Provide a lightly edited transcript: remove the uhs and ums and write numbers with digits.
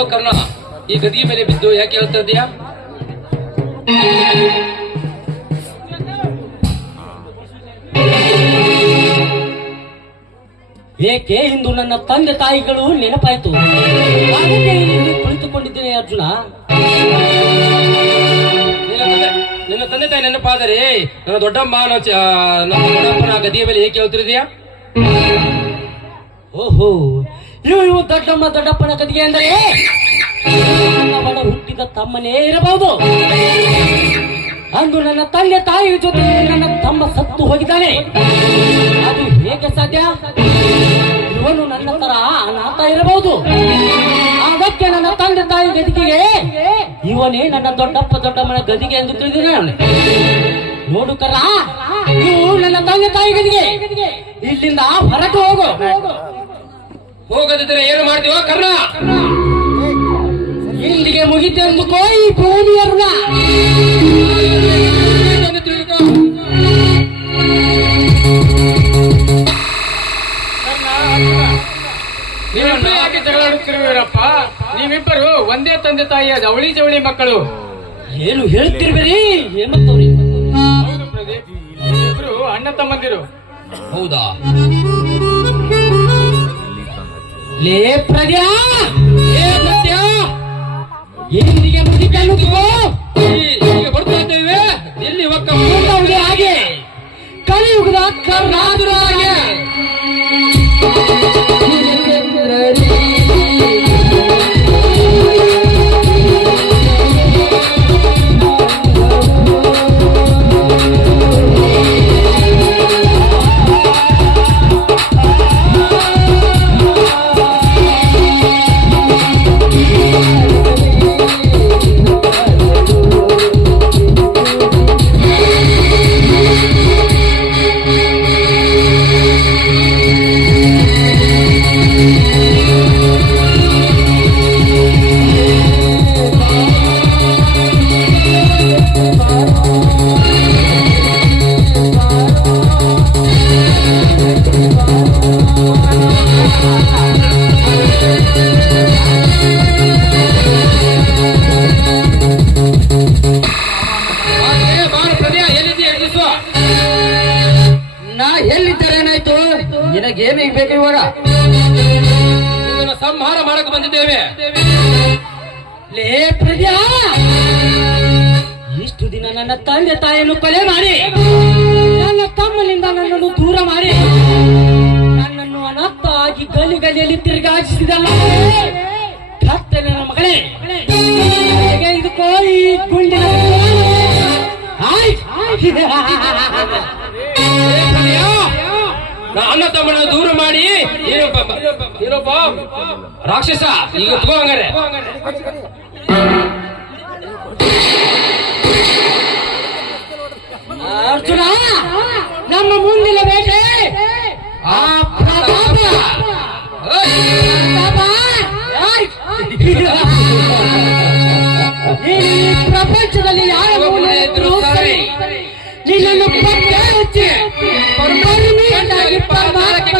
ಓ ಕರ್ಣ, ಈ ಗದಿಗೆ ಮೇಲೆ ಬಿದ್ದು ಯಾಕೆ ಹೇಳ್ತಾ ಇದೀಯಾ? ಏಕೆ ಇಂದು ನನ್ನ ತಂದೆ ತಾಯಿಗಳು ನೆನಪಾಯ್ತು, ಅದಕ್ಕೆ ಇಲ್ಲಿ ಕುಳಿತುಕೊಂಡಿದ್ದೇನೆ ಅರ್ಜುನ. ನಿನ್ನ ತಂದೆ ತಾಯಿ ನೆನಪಾದರೆ ನನ್ನ ದೊಡ್ಡಮ್ಮ ನಮ್ಮ ದೊಡ್ಡಪ್ಪನ ಗದಿಯ ಮೇಲೆ ಏಕೆ ಹೇಳ್ತಿದೀಯಾ? ಓಹೋ, ಇವು ದೊಡ್ಡಪ್ಪನ ಗದಿಗೆ ಅಂದರೆ ಅವನ ಹುಟ್ಟಿದ ತಮ್ಮನೇ ಇರಬಹುದು. ಅಂದು ನನ್ನ ತಂದೆ ತಾಯಿ ಜೊತೆ ನನ್ನ ತಮ್ಮ ಸತ್ತು ಹೋಗಿದ್ದಾನೆ. ಅದು ಹೇಗೆ ಸಾಧ್ಯ? ಇವನು ನನ್ನ ತರ ಅನಾಥ ಇರಬಹುದು. ಅದಕ್ಕೆ ನನ್ನ ತಂದೆ ತಾಯಿ ಗದಿಗೆಗೆ ಇವನೇ ನನ್ನ ದೊಡ್ಡಮ್ಮನ ಗದಿಗೆ ಎಂದು ತಿಳಿದಿದ್ದಾನೆ. ನೋಡು ಕರ್ಣ, ನೀವು ನನ್ನ ತಂದೆ ತಾಯಿ ಗದಿಗೆ ಇಲ್ಲಿಂದ ಹೊರಟು ಹೋಗು. ಹೋಗದಿದ್ದರೆ ಏನು ಮಾಡ್ತೀವೋ ಕರ್ಣ? ಇಲ್ಲಿಗೆ ಮುಗಿತೆಂದುಕೋ ಈ ಭೂಮಿಯರ್ನ. ನೀವೆಲ್ಲ ಯಾಕೆ ಜಗಳಾಡುತ್ತಿರುವಿರಪ್ಪ? ನೀವಿಬ್ಬರು ಒಂದೇ ತಂದೆ ತಾಯಿಯ ಜವಳಿ ಜವಳಿ ಮಕ್ಕಳು. ಏನು ಹೇಳ್ತಿರ್ಬೇರಿ ಹೇಮಂತವ್ರಿ? ಹೌದು ಪ್ರದೀಪ್, ಇಬ್ರು ಅಣ್ಣ ತಮ್ಮಂದಿರು. ಹೌದಾ? ಲೇ ಪ್ರಜ್ಞಾ, ಲೇ ಸತ್ಯ, ಇಲ್ಲಿಗೆ ಮುಗಿತೆಂದುಕೋ. ಈಗ ಬರ್ತಾ ಇದ್ದೇವೆ. ಎಲ್ಲಿ ಒಕ್ಕ ಹಾಗೆ ಕಲಿಯುಗದ ಕರ್ನಾಟಕ ಹಾಗೆ ಏನೇಗ್ ಬೇಕು ಇವಾಗ? ಸಂಹಾರ ಮಾಡಕ್ಕೆ ಬಂದಿದ್ದೇವೆ. ಲೇ ಪ್ರಜ್ಞಾ, ಇಷ್ಟು ದಿನ ನನ್ನ ತಂದೆ ತಾಯಿಯನ್ನು ಕೊಲೆ ಮಾಡಿ ನನ್ನ ತಮ್ಮನಿಂದ ನನ್ನನ್ನು ದೂರ ಮಾಡಿ ನನ್ನನ್ನು ಅನಾಥ ಆಗಿ ಗಲಿಯಲ್ಲಿ ತಿರುಗಾಡಿಸಿದಲ್ಲ ಕತ್ತಲೆ ನನ್ನ ಮಗಳೇ. ಇದಕ್ಕೋ ಈ ಗುಂಡಿನ ಅಣ್ಣ ತಮ್ಮನ ದೂರ ಮಾಡಿ ಏನೊಬ್ಬ ರಾಕ್ಷಸ. ಈಗ ತಗೋ ಹಂಗಾರೆ. ಅರ್ಜುನ, ನಮ್ಮ ಮುಂದಿನ ಬೇಟೆ ಆ ಪ್ರತಾಪ. ಈ ಪ್ರಪಂಚದಲ್ಲಿ ಯಾರ ಮೂಲ ಇದ್ರು ಸರಿ, ನಿನ್ನನ್ನು ಪತ್ತೆ ಹಚ್ಚಿ ಪರಮಾತ್ಮ